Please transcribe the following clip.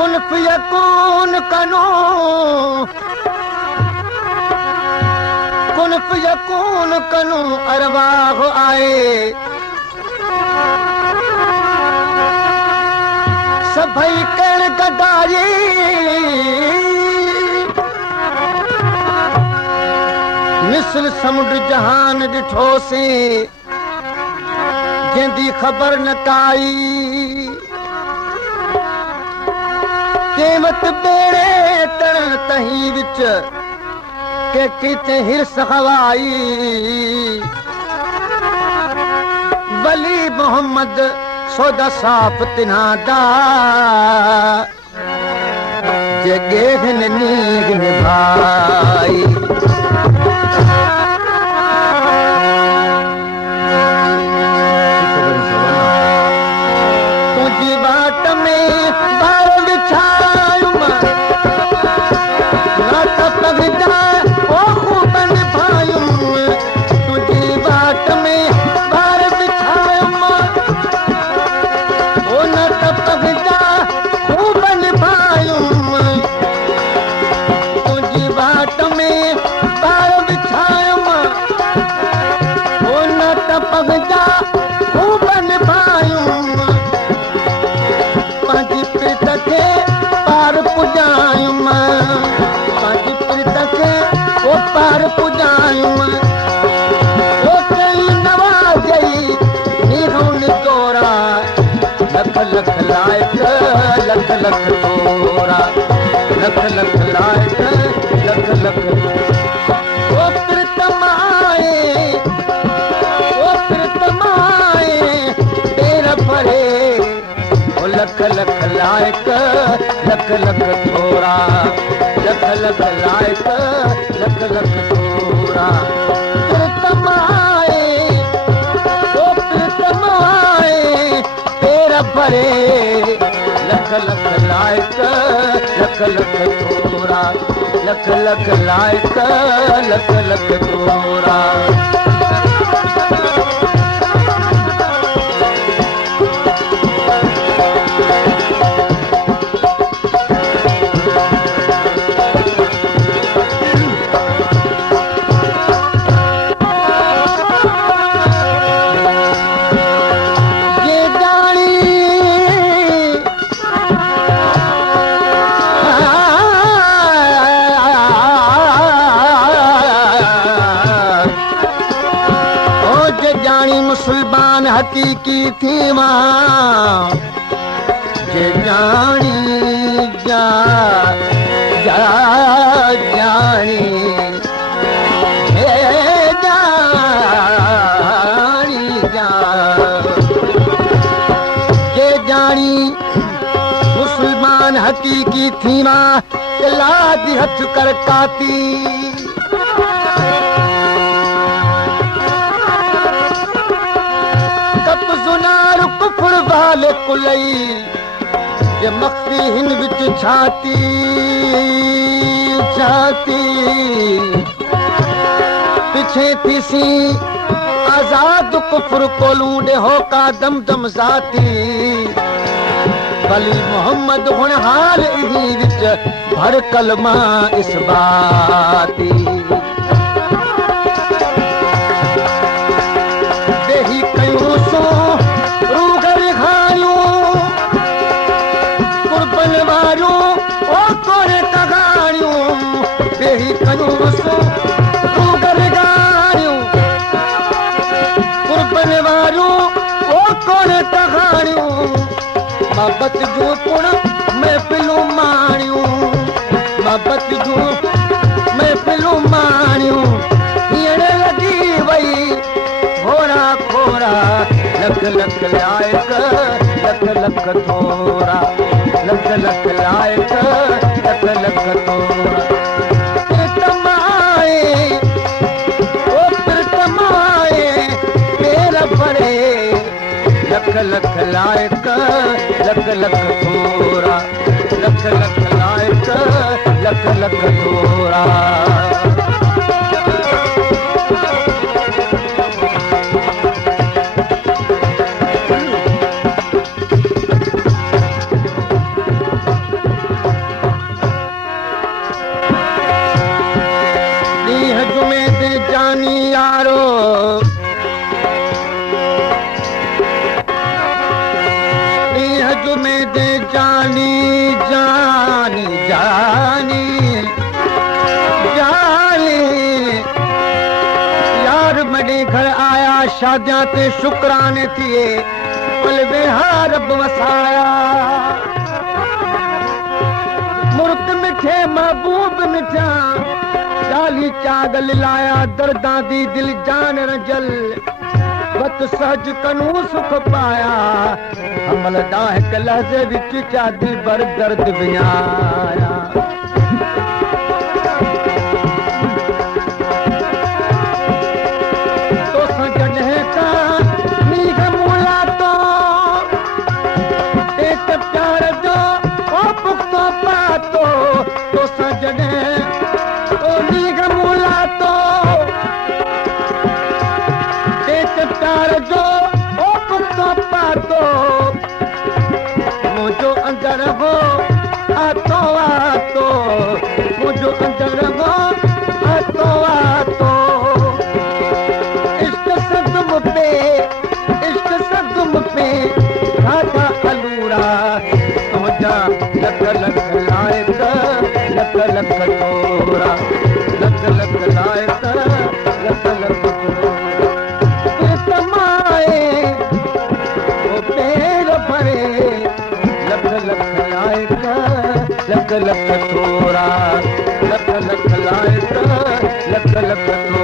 कुन यकून कनो कुन यकून कनो अरवाह आए सभई कण गदाई मिसल समुंड जहान ॾिठोसीं जंहिंजी ख़बर न काई क़ीमत बेड़े तरण तहीं विच के किथे हिरस हवाई वली मोहम्मद सौदा साफ़ तिन्हादा जगे हिन नीग निभाई तुझी बाट में बार बिछायुम ना तपगदा ओ खूबन भायुम तुझी बाट में बार बिछायुम ओ ना तपगदा खूबन भायुम तुझी बाट में बार बिछायुम ओ ना तपगदा खूबन भायुम पंहिंजी प्रीत खे पार पुॼायुम पंहिंजी प्रीत खे ओ पार पुॼायुम ओ कई नवाज़ई नीहुन तोरा लख लख लाइक लख लख तोरा लख लख लाइक लख लख ओ प्रीतम आए तेरा परे ओ लख लख लाइक लख लख तोरा लख लख लाइक लख लख तोरा प्रीतम आए तेरा परे लख लख लाइक लख लख तोरा लख लख लाइक लख लख तोरा मुसलमान हकीकी थी मां जे जानी जा जा जानी हे जानी जा जे जानी मुसलमान हकीकी थी मां लाज हथ कर काती कुफर वाले कुलई ये मख्फी हिन विच छाती छाती पीछे थीसी आजाद कुफर कोलू दे हो का दम दम जाती वली मोहम्मद हुन हाल ही विच भर कलमा इस बाती देही कयूं सो मोहब्बत जो पुण महफिलूं माणियूं मोहब्बत जो महफिलूं माणियूं हींअर लॻी वई खोरा खोरा लख लख लाइक लख लख थोरा लख लख लाइक लख लख थोरा प्रीतम आए तेरा परे लख लख लाइक लख लख थोरा लख लख लाइक लख लख थोरा तुम्हें दे जानी जानी जानी जानी यार मेरे घर आया शादियां ते शुक्राने थिए पल बिहार रब वसाया मुर्क मिठे महबूब मिठा चाली चागल लाया दर्दां दी दिल जान रजल वत सज कनू सुख पाया हमल दाह लहजे विच चादी बर दर्द विञाया तो जॾहिं का मीघ मूला तो एक प्यार जो ओ पुख्तो पातो तो जॾहिं ओ मीघ मूला तो प्यार जो ओ पुख्तो पातो मुझो अंदर हो आतो आतो मुझो अंदर हो आतो आतो इश्क सदम पे खाधा अलूरा तुझा लख लख लायक लख लख तोरा लख लख लायक लख लख लख लख थोरा लख लख लायक लख लख